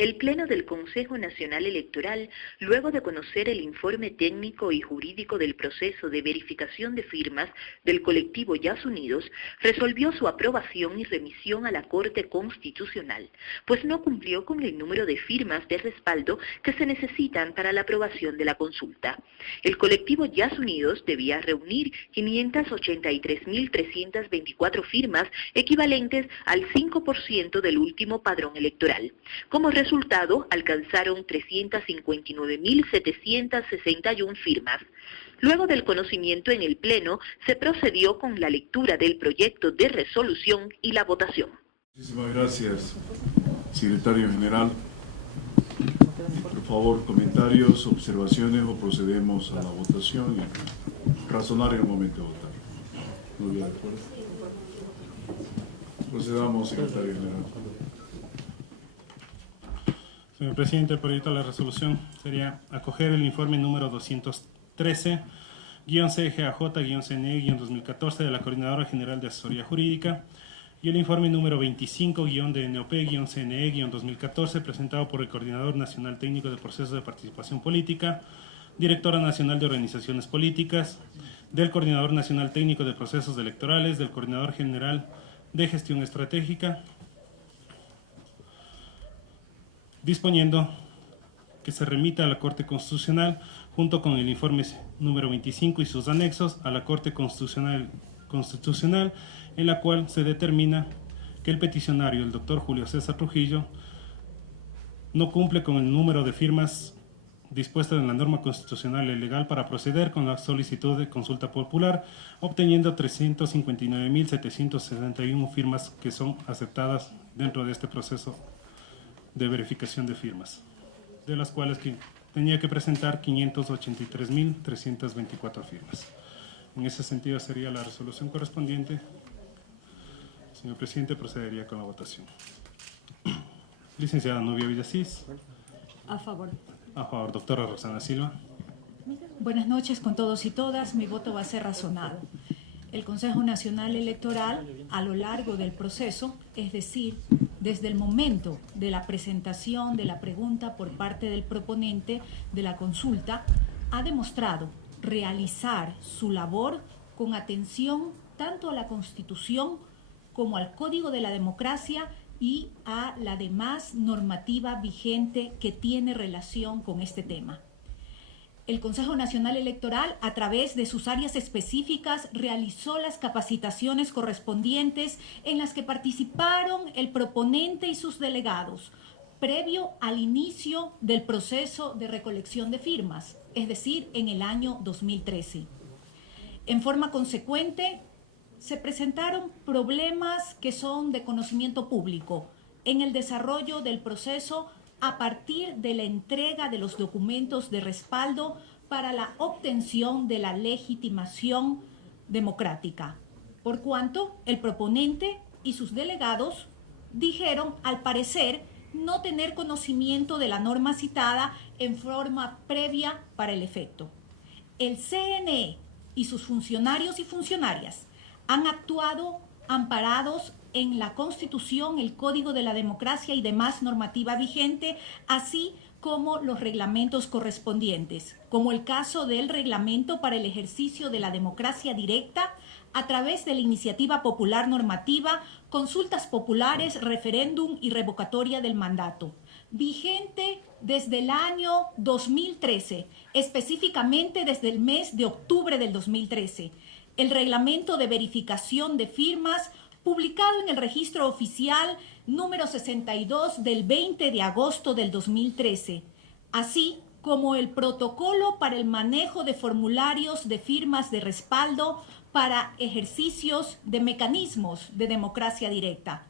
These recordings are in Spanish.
El Pleno del Consejo Nacional Electoral, luego de conocer el informe técnico y jurídico del proceso de verificación de firmas del colectivo Yas Unidos, resolvió su aprobación y remisión a la Corte Constitucional, pues no cumplió con el número de firmas de respaldo que se necesitan para la aprobación de la consulta. El colectivo Yas Unidos debía reunir 583.324 firmas, equivalentes al 5% del último padrón electoral. Como resultado, alcanzaron 359.761 firmas. Luego del conocimiento en el Pleno, se procedió con la lectura del proyecto de resolución y la votación. Muchísimas gracias, secretario general. Por favor, comentarios, observaciones o procedemos a la votación y razonar en el momento de votar. Muy bien, de acuerdo. Procedamos, secretario general. Señor presidente, el proyecto de la resolución sería acoger el informe número 213-CGAJ-CNE-2014 de la Coordinadora General de Asesoría Jurídica y el informe número 25-DNOP-CNE-2014 presentado por el Coordinador Nacional Técnico de Procesos de Participación Política, Directora Nacional de Organizaciones Políticas, del Coordinador Nacional Técnico de Procesos Electorales, del Coordinador General de Gestión Estratégica, disponiendo que se remita a la Corte Constitucional junto con el informe número 25 y sus anexos a la Corte Constitucional, en la cual se determina que el peticionario, el doctor Julio César Trujillo, no cumple con el número de firmas dispuestas en la norma constitucional y legal para proceder con la solicitud de consulta popular, obteniendo 359.761 firmas que son aceptadas dentro de este proceso de verificación de firmas, de las cuales tenía que presentar 583.324 firmas. En ese sentido sería la resolución correspondiente. Señor presidente, procedería con la votación. Licenciada Nubia Villasís. A favor. A favor. Doctora Rosana Silva. Buenas noches con todos y todas. Mi voto va a ser razonado. El Consejo Nacional Electoral, a lo largo del proceso, es decir, desde el momento de la presentación de la pregunta por parte del proponente de la consulta, ha demostrado realizar su labor con atención tanto a la Constitución como al Código de la Democracia y a la demás normativa vigente que tiene relación con este tema. El Consejo Nacional Electoral, a través de sus áreas específicas, realizó las capacitaciones correspondientes en las que participaron el proponente y sus delegados, previo al inicio del proceso de recolección de firmas, es decir, en el año 2013. En forma consecuente, se presentaron problemas que son de conocimiento público en el desarrollo del proceso a partir de la entrega de los documentos de respaldo para la obtención de la legitimación democrática, por cuanto el proponente y sus delegados dijeron, al parecer, no tener conocimiento de la norma citada en forma previa para el efecto. El CNE y sus funcionarios y funcionarias han actuado amparados en la Constitución, el Código de la Democracia y demás normativa vigente, así como los reglamentos correspondientes, como el caso del Reglamento para el Ejercicio de la Democracia Directa a través de la Iniciativa Popular Normativa, consultas populares, referéndum y revocatoria del mandato, vigente desde el año 2013, específicamente desde el mes de octubre del 2013, el Reglamento de Verificación de Firmas, publicado en el Registro Oficial número 62 del 20 de agosto del 2013, así como el Protocolo para el manejo de formularios de firmas de respaldo para ejercicios de mecanismos de democracia directa.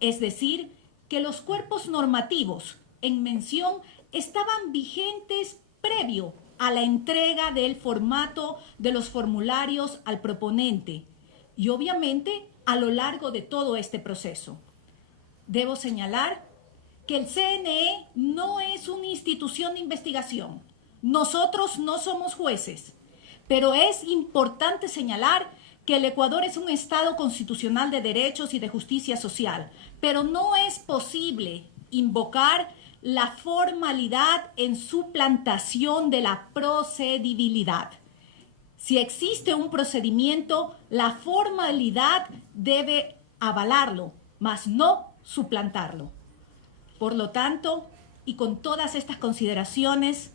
Es decir, que los cuerpos normativos en mención estaban vigentes previo a la entrega del formato de los formularios al proponente y obviamente a lo largo de todo este proceso. Debo señalar que el CNE no es una institución de investigación. Nosotros no somos jueces, pero es importante señalar que el Ecuador es un Estado constitucional de derechos y de justicia social, pero no es posible invocar la formalidad en suplantación de la procedibilidad. Si existe un procedimiento, la formalidad debe avalarlo, mas no suplantarlo. Por lo tanto, y con todas estas consideraciones,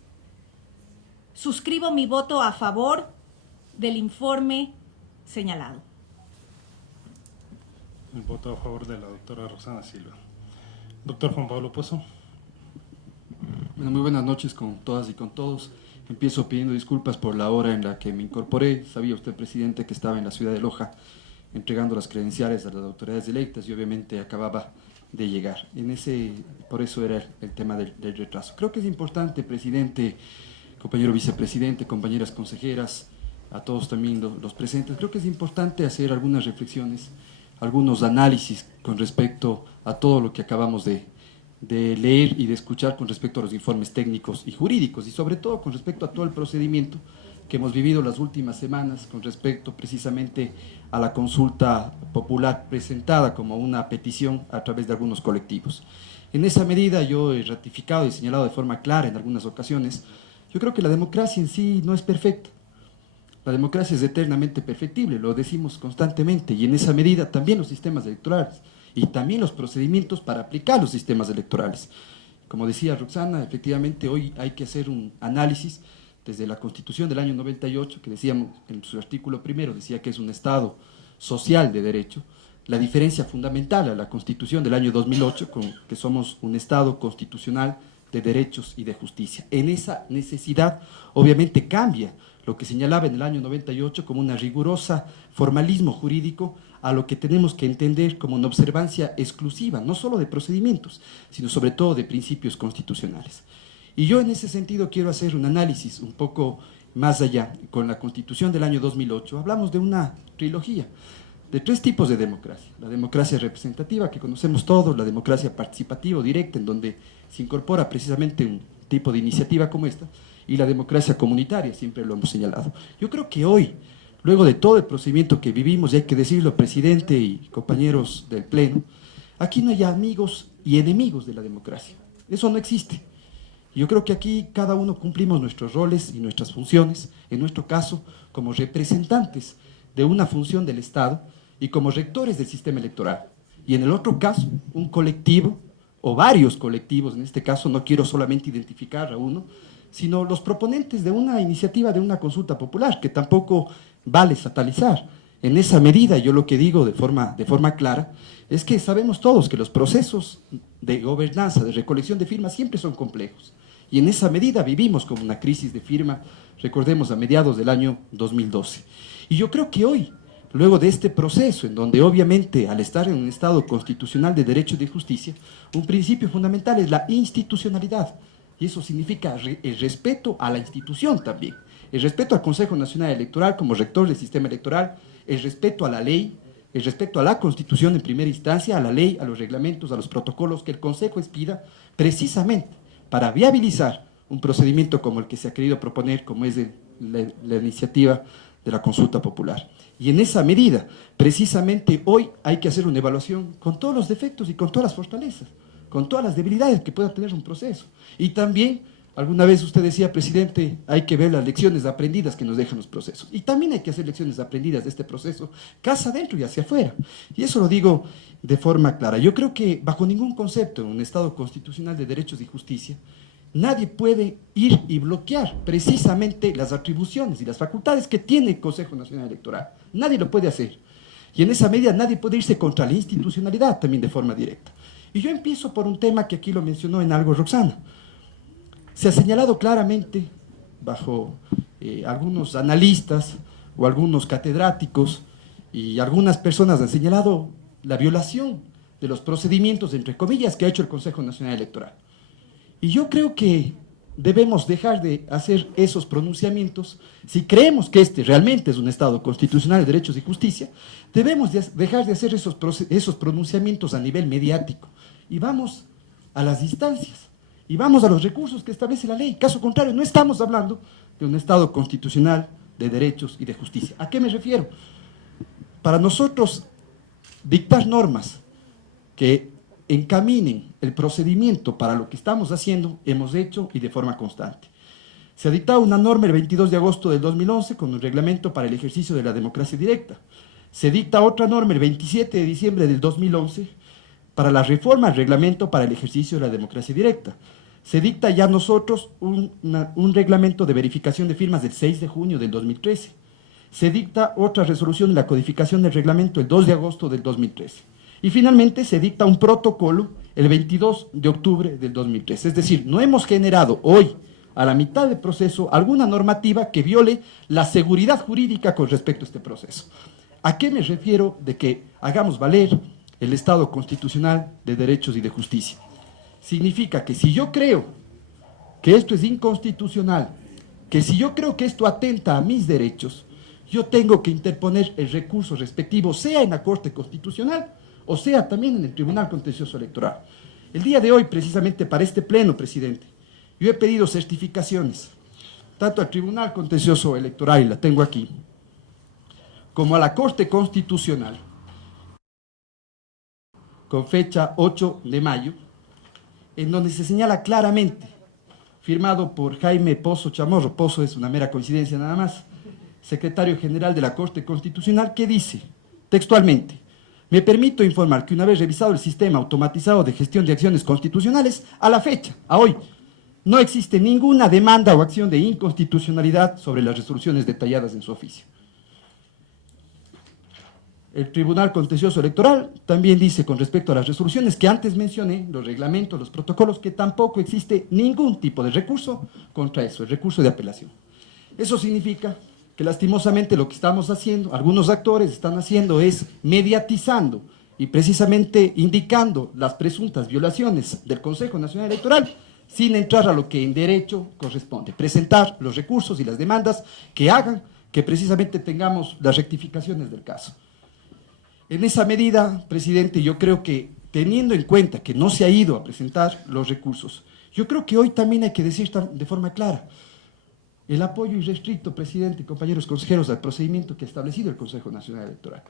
suscribo mi voto a favor del informe señalado. El voto a favor de la doctora Roxana Silva. Doctor Juan Pablo Pozo. Bueno, muy buenas noches con todas y con todos. Empiezo pidiendo disculpas por la hora en la que me incorporé. Sabía usted, presidente, que estaba en la ciudad de Loja entregando las credenciales a las autoridades electas y obviamente acababa de llegar. Por eso era el tema del retraso. Creo que es importante, presidente, compañero vicepresidente, compañeras consejeras, a todos también los presentes, creo que es importante hacer algunas reflexiones, algunos análisis con respecto a todo lo que acabamos de leer y de escuchar con respecto a los informes técnicos y jurídicos y sobre todo con respecto a todo el procedimiento que hemos vivido las últimas semanas con respecto precisamente a la consulta popular presentada como una petición a través de algunos colectivos. En esa medida yo he ratificado y señalado de forma clara en algunas ocasiones, yo creo que la democracia en sí no es perfecta. La democracia es eternamente perfectible, lo decimos constantemente, y en esa medida también los sistemas electorales y también los procedimientos para aplicar los sistemas electorales. Como decía Roxana, efectivamente hoy hay que hacer un análisis desde la Constitución del año 98, que decíamos en su artículo primero, decía que es un Estado social de derecho, la diferencia fundamental a la Constitución del año 2008, que somos un Estado constitucional de derechos y de justicia. En esa necesidad, obviamente, cambia lo que señalaba en el año 98 como una rigurosa formalismo jurídico a lo que tenemos que entender como una observancia exclusiva, no solo de procedimientos, sino sobre todo de principios constitucionales. Y yo en ese sentido quiero hacer un análisis un poco más allá. Con la Constitución del año 2008 hablamos de una trilogía, de tres tipos de democracia. La democracia representativa, que conocemos todos, la democracia participativa o directa, en donde se incorpora precisamente un tipo de iniciativa como esta, y la democracia comunitaria, siempre lo hemos señalado. Yo creo que hoy, luego de todo el procedimiento que vivimos, y hay que decirlo, presidente y compañeros del Pleno, aquí no hay amigos y enemigos de la democracia. Eso no existe. Yo creo que aquí cada uno cumplimos nuestros roles y nuestras funciones, en nuestro caso, como representantes de una función del Estado y como rectores del sistema electoral. Y en el otro caso, un colectivo, o varios colectivos, en este caso no quiero solamente identificar a uno, sino los proponentes de una iniciativa de una consulta popular, que tampoco vale satanizar. En esa medida, yo lo que digo de forma clara, es que sabemos todos que los procesos de gobernanza, de recolección de firmas, siempre son complejos. Y en esa medida vivimos como una crisis de firma, recordemos, a mediados del año 2012. Y yo creo que hoy, luego de este proceso, en donde obviamente al estar en un Estado constitucional de derecho y de justicia, un principio fundamental es la institucionalidad. Y eso significa el respeto a la institución también, el respeto al Consejo Nacional Electoral como rector del sistema electoral, el respeto a la ley, el respeto a la Constitución en primera instancia, a la ley, a los reglamentos, a los protocolos que el Consejo expida precisamente para viabilizar un procedimiento como el que se ha querido proponer, como es la iniciativa de la consulta popular. Y en esa medida, precisamente hoy hay que hacer una evaluación con todos los defectos y con todas las fortalezas, con todas las debilidades que pueda tener un proceso. Y también, alguna vez usted decía, presidente, hay que ver las lecciones aprendidas que nos dejan los procesos. Y también hay que hacer lecciones aprendidas de este proceso, casa adentro y hacia afuera. Y eso lo digo de forma clara. Yo creo que bajo ningún concepto en un Estado constitucional de derechos y justicia, nadie puede ir y bloquear precisamente las atribuciones y las facultades que tiene el Consejo Nacional Electoral. Nadie lo puede hacer. Y en esa medida nadie puede irse contra la institucionalidad también de forma directa. Y yo empiezo por un tema que aquí lo mencionó en algo Roxana. Se ha señalado claramente, bajo algunos analistas o algunos catedráticos y algunas personas han señalado la violación de los procedimientos, entre comillas, que ha hecho el Consejo Nacional Electoral. Y yo creo que debemos dejar de hacer esos pronunciamientos. Si creemos que este realmente es un Estado constitucional de derechos y justicia, debemos dejar de hacer esos pronunciamientos a nivel mediático. Y vamos a las instancias, y vamos a los recursos que establece la ley. Caso contrario, no estamos hablando de un Estado constitucional de derechos y de justicia. ¿A qué me refiero? Para nosotros, dictar normas que encaminen el procedimiento para lo que estamos haciendo, hemos hecho y de forma constante. Se ha dictado una norma el 22 de agosto del 2011 con un reglamento para el ejercicio de la democracia directa. Se dicta otra norma el 27 de diciembre del 2011 para la reforma al reglamento para el ejercicio de la democracia directa. Se dicta ya nosotros un reglamento de verificación de firmas del 6 de junio del 2013. Se dicta otra resolución de la codificación del reglamento el 2 de agosto del 2013. Y finalmente se dicta un protocolo el 22 de octubre del 2013. Es decir, no hemos generado hoy, a la mitad del proceso, alguna normativa que viole la seguridad jurídica con respecto a este proceso. ¿A qué me refiero de que hagamos valer el Estado constitucional de derechos y de justicia? Significa que si yo creo que esto es inconstitucional, que si yo creo que esto atenta a mis derechos, yo tengo que interponer el recurso respectivo, sea en la Corte Constitucional o sea también en el Tribunal Contencioso Electoral. El día de hoy, precisamente para este pleno, presidente, yo he pedido certificaciones, tanto al Tribunal Contencioso Electoral, y la tengo aquí, como a la Corte Constitucional, con fecha 8 de mayo, en donde se señala claramente, firmado por Jaime Pozo Chamorro, Pozo es una mera coincidencia nada más, secretario general de la Corte Constitucional, que dice textualmente: me permito informar que una vez revisado el sistema automatizado de gestión de acciones constitucionales, a la fecha, a hoy, no existe ninguna demanda o acción de inconstitucionalidad sobre las resoluciones detalladas en su oficio. El Tribunal Contencioso Electoral también dice con respecto a las resoluciones que antes mencioné, los reglamentos, los protocolos, que tampoco existe ningún tipo de recurso contra eso, el recurso de apelación. Eso significa que lastimosamente lo que estamos haciendo, algunos actores están haciendo es mediatizando y precisamente indicando las presuntas violaciones del Consejo Nacional Electoral sin entrar a lo que en derecho corresponde, presentar los recursos y las demandas que hagan que precisamente tengamos las rectificaciones del caso. En esa medida, presidente, yo creo que teniendo en cuenta que no se ha ido a presentar los recursos, yo creo que hoy también hay que decir de forma clara el apoyo irrestricto, presidente y compañeros consejeros, al procedimiento que ha establecido el Consejo Nacional Electoral,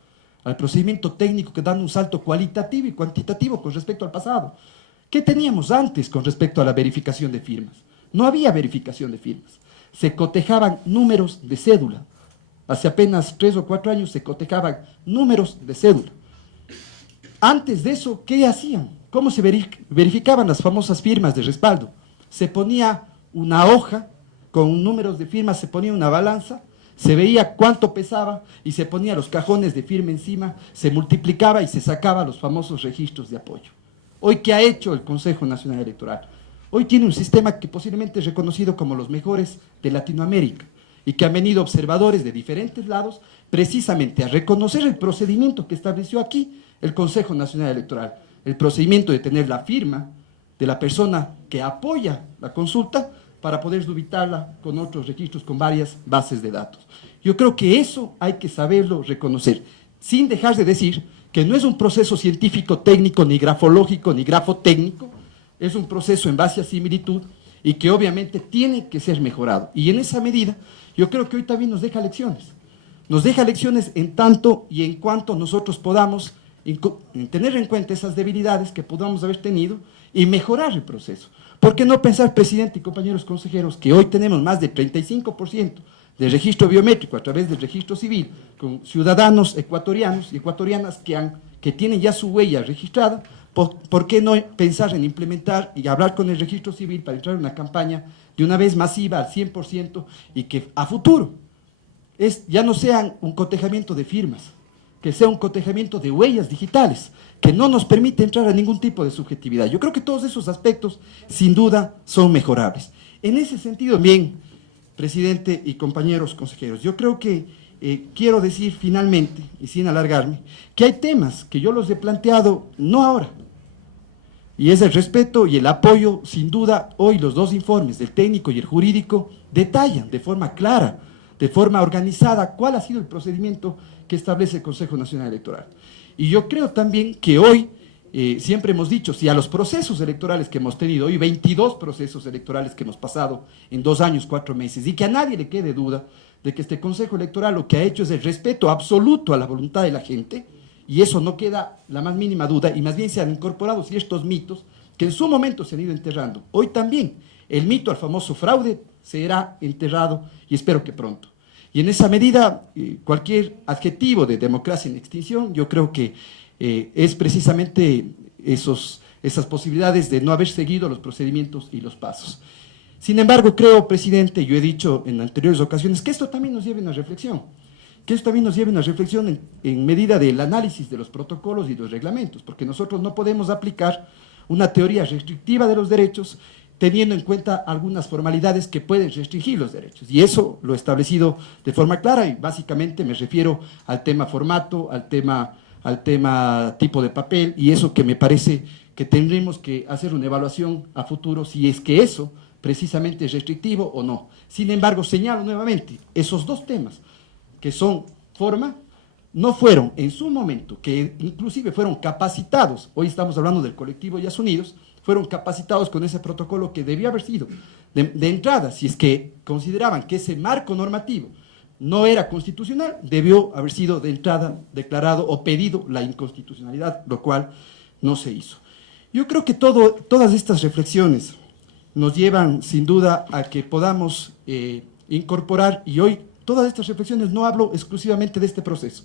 al procedimiento técnico que da un salto cualitativo y cuantitativo con respecto al pasado. ¿Qué teníamos antes con respecto a la verificación de firmas? No había verificación de firmas, se cotejaban números de cédula. Hace apenas 3 o 4 años se cotejaban números de cédula. Antes de eso, ¿qué hacían? ¿Cómo se verificaban las famosas firmas de respaldo? Se ponía una hoja con números de firmas, se ponía una balanza, se veía cuánto pesaba y se ponía los cajones de firma encima, se multiplicaba y se sacaba los famosos registros de apoyo. Hoy, ¿qué ha hecho el Consejo Nacional Electoral? Hoy tiene un sistema que posiblemente es reconocido como los mejores de Latinoamérica y que han venido observadores de diferentes lados precisamente a reconocer el procedimiento que estableció aquí el Consejo Nacional Electoral, el procedimiento de tener la firma de la persona que apoya la consulta para poder dubitarla con otros registros, con varias bases de datos. Yo creo que eso hay que saberlo reconocer, sin dejar de decir que no es un proceso científico, técnico, ni grafológico, ni grafotécnico, es un proceso en base a similitud y que obviamente tiene que ser mejorado. Y en esa medida, yo creo que hoy también nos deja lecciones. Nos deja lecciones en tanto y en cuanto nosotros podamos tener en cuenta esas debilidades que podamos haber tenido y mejorar el proceso. ¿Por qué no pensar, presidente y compañeros consejeros, que hoy tenemos más del 35% de registro biométrico a través del registro civil con ciudadanos ecuatorianos y ecuatorianas que tienen ya su huella registrada? ¿Por qué no pensar en implementar y hablar con el registro civil para entrar en una campaña de una vez masiva al 100% y que a futuro ya no sean un cotejamiento de firmas, que sea un cotejamiento de huellas digitales, que no nos permite entrar a ningún tipo de subjetividad? Yo creo que todos esos aspectos, sin duda, son mejorables. En ese sentido, bien, presidente y compañeros consejeros, yo creo que quiero decir finalmente, y sin alargarme, que hay temas que yo los he planteado no ahora, y es el respeto y el apoyo, sin duda, hoy los dos informes, el técnico y el jurídico, detallan de forma clara, de forma organizada, cuál ha sido el procedimiento que establece el Consejo Nacional Electoral. Y yo creo también que hoy, siempre hemos dicho, si a los procesos electorales que hemos tenido, hoy 22 procesos electorales que hemos pasado en 2 años, 4 meses, y que a nadie le quede duda de que este Consejo Electoral lo que ha hecho es el respeto absoluto a la voluntad de la gente, y eso no queda la más mínima duda, y más bien se han incorporado ciertos mitos que en su momento se han ido enterrando. Hoy también el mito al famoso fraude será enterrado, y espero que pronto. Y en esa medida, cualquier adjetivo de democracia en extinción, yo creo que es precisamente esas posibilidades de no haber seguido los procedimientos y los pasos. Sin embargo, creo, presidente, yo he dicho en anteriores ocasiones, que esto también nos lleve a una reflexión, en medida del análisis de los protocolos y los reglamentos, porque nosotros no podemos aplicar una teoría restrictiva de los derechos teniendo en cuenta algunas formalidades que pueden restringir los derechos. Y eso lo he establecido de forma clara, y básicamente me refiero al tema formato, al tema tipo de papel, y eso que me parece que tendremos que hacer una evaluación a futuro, si es que eso precisamente es restrictivo o no. Sin embargo, señalo nuevamente, esos dos temas, que son forma, no fueron en su momento, que inclusive fueron capacitados, hoy estamos hablando del colectivo Yas Unidos, fueron capacitados con ese protocolo que debía haber sido de entrada, si es que consideraban que ese marco normativo no era constitucional, debió haber sido de entrada declarado o pedido la inconstitucionalidad, lo cual no se hizo. Yo creo que todas estas reflexiones nos llevan sin duda a que podamos incorporar, y hoy todas estas reflexiones no hablo exclusivamente de este proceso,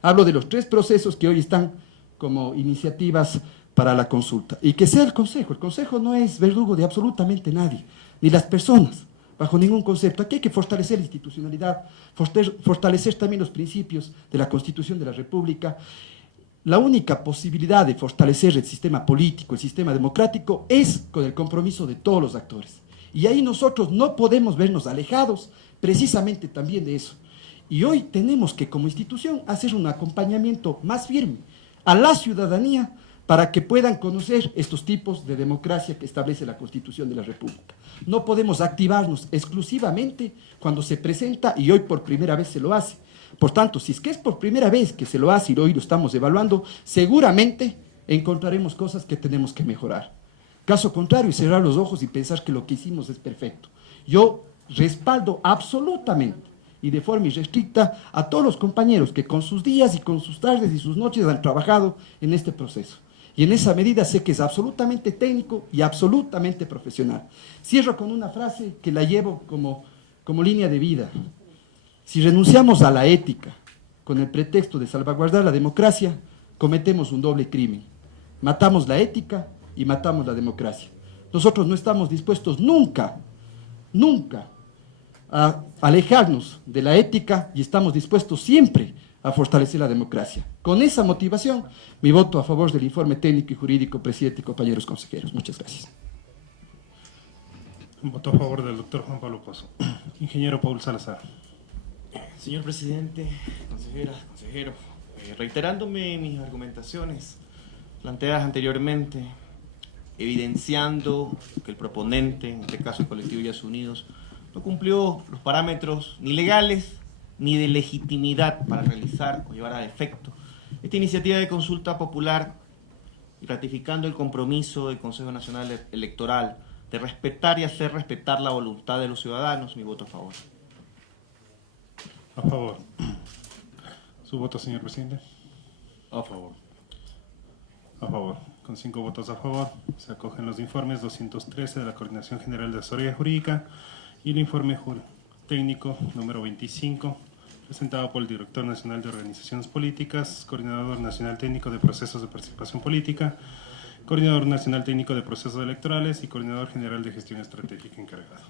hablo de los 3 procesos que hoy están como iniciativas para la consulta, y que sea el Consejo no es verdugo de absolutamente nadie, ni las personas, bajo ningún concepto. Aquí hay que fortalecer la institucionalidad, fortalecer también los principios de la Constitución de la República. La única posibilidad de fortalecer el sistema político, el sistema democrático, es con el compromiso de todos los actores. Y ahí nosotros no podemos vernos alejados precisamente también de eso. Y hoy tenemos que, como institución, hacer un acompañamiento más firme a la ciudadanía para que puedan conocer estos tipos de democracia que establece la Constitución de la República. No podemos activarnos exclusivamente cuando se presenta, y hoy por primera vez se lo hace. Por tanto, si es que es por primera vez que se lo hace y hoy lo estamos evaluando, seguramente encontraremos cosas que tenemos que mejorar. Caso contrario, cerrar los ojos y pensar que lo que hicimos es perfecto. Yo respaldo absolutamente y de forma irrestricta a todos los compañeros que con sus días y con sus tardes y sus noches han trabajado en este proceso. Y en esa medida sé que es absolutamente técnico y absolutamente profesional. Cierro con una frase que la llevo como línea de vida. Si renunciamos a la ética con el pretexto de salvaguardar la democracia, cometemos un doble crimen. Matamos la ética y matamos la democracia. Nosotros no estamos dispuestos nunca a alejarnos de la ética, y estamos dispuestos siempre a fortalecer la democracia. Con esa motivación, mi voto a favor del informe técnico y jurídico, presidente y compañeros consejeros. Muchas gracias. Un voto a favor del doctor Juan Pablo Pozo. Ingeniero Paul Salazar. Señor presidente, consejera, consejero, reiterándome mis argumentaciones planteadas anteriormente, evidenciando que el proponente, en este caso el colectivo Yas Unidos, no cumplió los parámetros ni legales ni de legitimidad para realizar o llevar a efecto esta iniciativa de consulta popular, ratificando el compromiso del Consejo Nacional Electoral de respetar y hacer respetar la voluntad de los ciudadanos. Mi voto a favor. A favor. ¿Su voto, señor presidente? A favor. A favor. Con 5 votos a favor, se acogen los informes 213 de la Coordinación General de Asesoría Jurídica y el informe técnico número 25, presentado por el Director Nacional de Organizaciones Políticas, Coordinador Nacional Técnico de Procesos de Participación Política, Coordinador Nacional Técnico de Procesos Electorales y Coordinador General de Gestión Estratégica encargado.